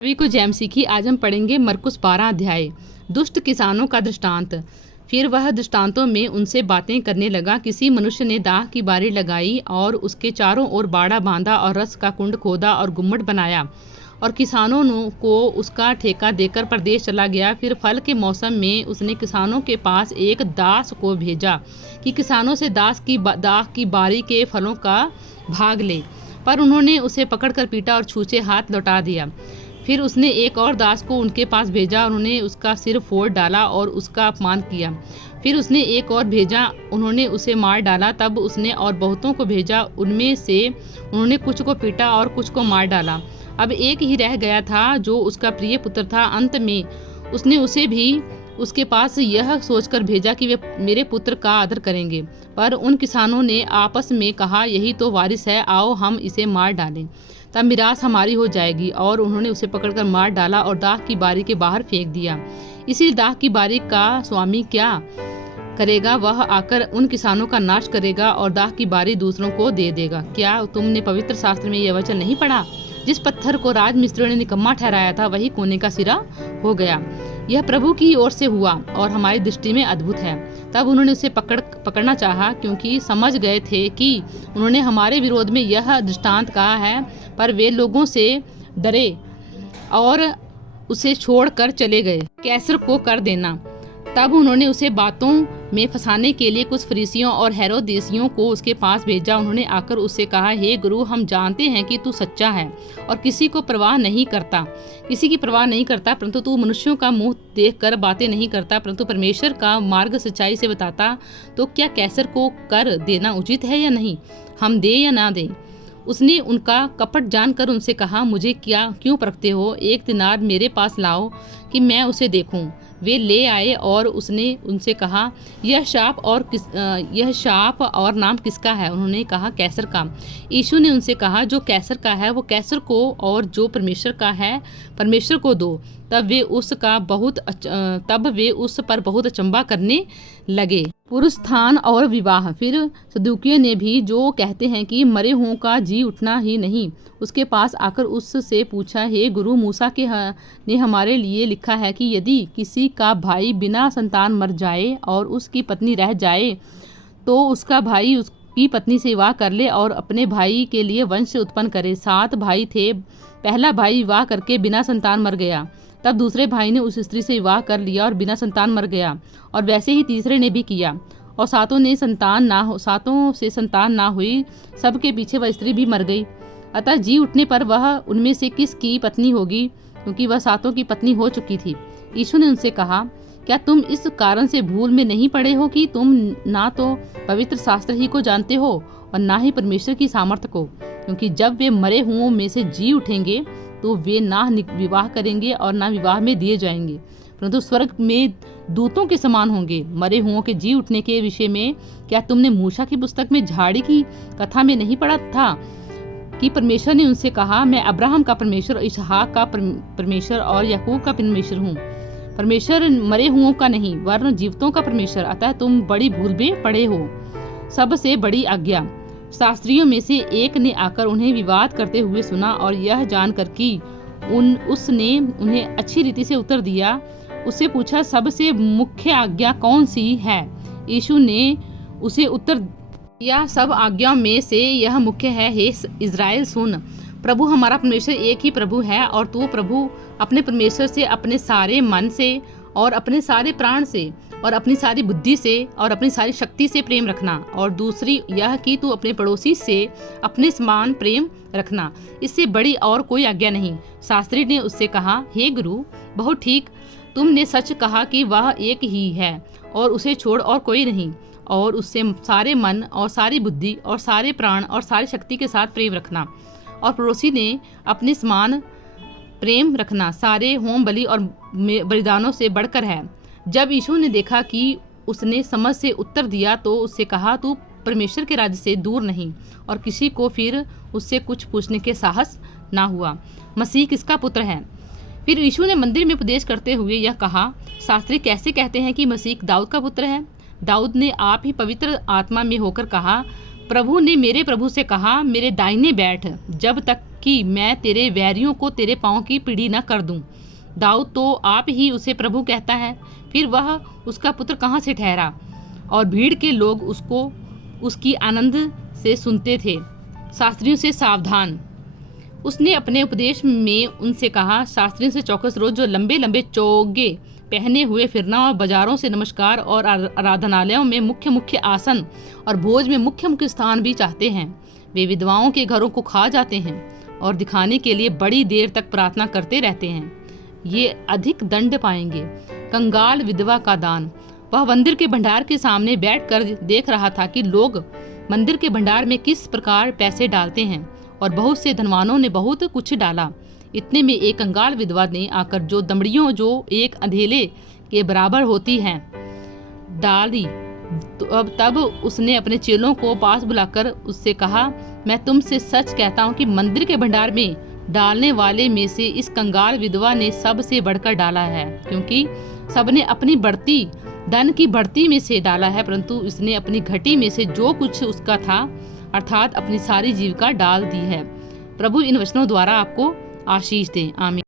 सभी को जैम सीखी। आज हम पढ़ेंगे मरकुस 12 अध्याय, दुष्ट किसानों का दृष्टांत। फिर वह दृष्टांतों में उनसे बातें करने लगा। किसी मनुष्य ने दाख की बारी लगाई और उसके चारों ओर बाड़ा बांधा और रस का कुंड खोदा और गुम्मट बनाया और किसानों को उसका ठेका देकर परदेश चला गया। फिर फल के मौसम में उसने किसानों के पास एक दास को भेजा कि किसानों से दाख की बारी के फलों का भाग ले, पर उन्होंने उसे पकड़कर पीटा और छूछे हाथ लौटा दिया। फिर उसने एक और दास को उनके पास भेजा, उन्होंने उसका सिर फोड़ डाला और उसका अपमान किया। फिर उसने एक और भेजा, उन्होंने उसे मार डाला। तब उसने और बहुतों को भेजा, उनमें से उन्होंने कुछ को पीटा और कुछ को मार डाला। अब एक ही रह गया था जो उसका प्रिय पुत्र था। अंत में उसने उसे भी उसके पास यह सोचकर भेजा कि वे मेरे पुत्र का आदर करेंगे। पर उन किसानों ने आपस में कहा, यही तो वारिस है, आओ हम इसे मार डालें, तब मिरास हमारी हो जाएगी। और उन्होंने उसे पकड़कर मार डाला और दाख की बारी के बाहर फेंक दिया। इसी दाख की बारी का स्वामी क्या करेगा? वह आकर उन किसानों का नाश करेगा और दाख की बारी दूसरों को दे देगा। क्या तुमने पवित्र शास्त्र में यह वचन नहीं पढ़ा? जिस पत्थर को राजमिस्त्रियों ने निकम्मा ठहराया था, वही कोने का सिरा हो गया। यह प्रभु की ओर से हुआ और हमारी दृष्टि में अद्भुत है। तब उन्होंने उसे पकड़ना चाहा, क्योंकि समझ गए थे कि उन्होंने हमारे विरोध में यह दृष्टांत कहा है। पर वे लोगों से डरे और उसे छोड़कर चले गए। कैसर को कर देना। तब उन्होंने उसे बातों में फंसाने के लिए कुछ फरीसियों और हेरोदेसियों को उसके पास भेजा। उन्होंने आकर उससे कहा, हे गुरु, हम जानते हैं कि तू सच्चा है और किसी की परवाह नहीं करता, परंतु तू मनुष्यों का मुंह देखकर बातें नहीं करता, परंतु परमेश्वर का मार्ग सच्चाई से बताता। तो क्या कैसर को कर देना उचित है या नहीं? हम दे या ना दे? उसने उनका कपट जानकर उनसे कहा, मुझे क्यों परखते हो? 1 दिनार मेरे पास लाओ कि मैं उसे देखूं। वे ले आए और उसने उनसे कहा, यह शाप और नाम किसका है? उन्होंने कहा, कैसर का। यीशु ने उनसे कहा, जो कैसर का है वो कैसर को, और जो परमेश्वर का है परमेश्वर को दो। तब वे उस पर बहुत अचंभा करने लगे। पुरुषार्थान और विवाह। फिर सदूकियों ने भी, जो कहते हैं कि मरे हुओं का जी उठना ही नहीं, उसके पास आकर उससे पूछा, हे गुरु, मूसा ने हमारे लिए लिखा है कि यदि किसी का भाई बिना संतान मर जाए और उसकी पत्नी रह जाए, तो उसका भाई उसकी पत्नी से विवाह कर ले और अपने भाई के लिए वंश उत्पन्न करे। 7 भाई थे। पहला भाई विवाह करके बिना संतान मर गया। तब दूसरे भाई ने उस स्त्री से विवाह कर लिया और बिना संतान मर गया, और वैसे ही तीसरे ने भी किया, और 7 से संतान ना हुई। सबके पीछे वह स्त्री भी मर गई। अतः जी उठने पर वह उनमें से किसकी पत्नी होगी, क्योंकि वह 7 की पत्नी हो चुकी थी। यीशु ने उनसे कहा, क्या तुम इस कारण से भूल में नहीं पड़े हो कि तुम ना तो पवित्र शास्त्र ही को जानते हो और ना ही परमेश्वर की सामर्थ्य को? क्योंकि जब वे मरे हुओं में से जी उठेंगे, तो वे ना विवाह करेंगे और ना विवाह में दिए जाएंगे, परंतु स्वर्ग में दूतों के समान होंगे। मरे हुओं के जी उठने के विषय में क्या तुमने मूसा की पुस्तक में झाड़ी की कथा में नहीं पढ़ा था कि परमेश्वर ने उनसे कहा, मैं अब्राहम का परमेश्वर, इसहाक का परमेश्वर और याकूब का परमेश्वर हूँ। परमेश्वर मरे हुओं का नहीं, वरन जीवितों का परमेश्वर। अतः तुम बड़ी भूल में पड़े हो। सबसे बड़ी आज्ञा। शास्त्रियों में से एक ने आकर उन्हें विवाद करते हुए सुना, और यह जानकर कि उसने उन्हें अच्छी रीति से उत्तर दिया, उससे पूछा, सबसे मुख्य आज्ञा कौन सी है? यीशु ने उसे उत्तर दिया, सब आज्ञाओं में से यह मुख्य है, हे इज़राइल सुन, प्रभु हमारा परमेश्वर एक ही प्रभु है, और तू प्रभु अपने परमेश्वर से अपने सारे मन से और अपने सारे प्राण से और अपनी सारी बुद्धि से और अपनी सारी शक्ति से प्रेम रखना, और दूसरी यह कि तू अपने पड़ोसी से अपने समान प्रेम रखना। इससे बड़ी और कोई आज्ञा नहीं। शास्त्री ने उससे कहा, हे गुरु, बहुत ठीक, तुमने सच कहा कि वह एक ही है और उसे छोड़ और कोई नहीं, और उससे सारे मन और सारी बुद्धि और सारे प्राण और सारी शक्ति के साथ प्रेम रखना, और पड़ोसी ने अपने समान प्रेम रखना सारे होम बलि और बलिदानों से बढ़कर है। जब यीशु ने देखा कि उसने समझ से उत्तर दिया, तो उससे कहा, तू परमेश्वर के राज्य से दूर नहीं, और किसी को फिर उससे कुछ पूछने के साहस ना हुआ। मसीह किसका पुत्र है? फिर यीशु ने मंदिर में उपदेश करते हुए यह कहा, शास्त्री कैसे कहते हैं कि मसीह दाऊद का पुत्र है? दाऊद ने आप ही पवित्र आत्मा में होकर कहा, प्रभु ने मेरे प्रभु से कहा, मेरे दाहिने बैठ, जब तक कि मैं तेरे वैरियों को तेरे पांव की पीढ़ी न कर दूं। दाऊद तो आप ही उसे प्रभु कहता है, फिर वह उसका पुत्र कहाँ से ठहरा? और भीड़ के लोग उसको उसकी आनंद से सुनते थे। शास्त्रियों से सावधान। उसने अपने उपदेश में उनसे कहा, शास्त्रियों से चौकस रहो, जो लंबे लंबे चोगे पहने हुए फिरना और बाजारों से नमस्कार और आराधनालयों में मुख्य मुख्य आसन और भोज में मुख्य मुख्य स्थान भी चाहते हैं। वे विधवाओं के घरों को खा जाते हैं और दिखाने के लिए बड़ी देर तक प्रार्थना करते रहते हैं। ये अधिक दंड पाएंगे। कंगाल विधवा का दान। वह मंदिर के भंडार के सामने बैठकर देख रहा था कि लोग मंदिर के भंडार में किस प्रकार पैसे डालते हैं, और बहुत से धनवानों ने बहुत कुछ डाला। इतने में एक कंगाल विधवा ने आकर जो दमड़ियों जो एक अंधेले के बराबर होती हैं डाली। तो तब उसने अपने चेलों को पास बुलाकर उससे कहा, मैं तुमसे सच कहता हूँ कि मंदिर के भंडार में डालने वाले में से इस कंगाल विधवा ने सबसे बढ़कर डाला है, क्योंकि सबने अपनी बढ़ती धन की बढ़ती में से डाला है, परंतु इसने अपनी घटी में से जो कुछ उसका था अर्थात अपनी सारी जीविका डाल दी है। प्रभु इन वचनों द्वारा आपको आशीष दे। आमीन।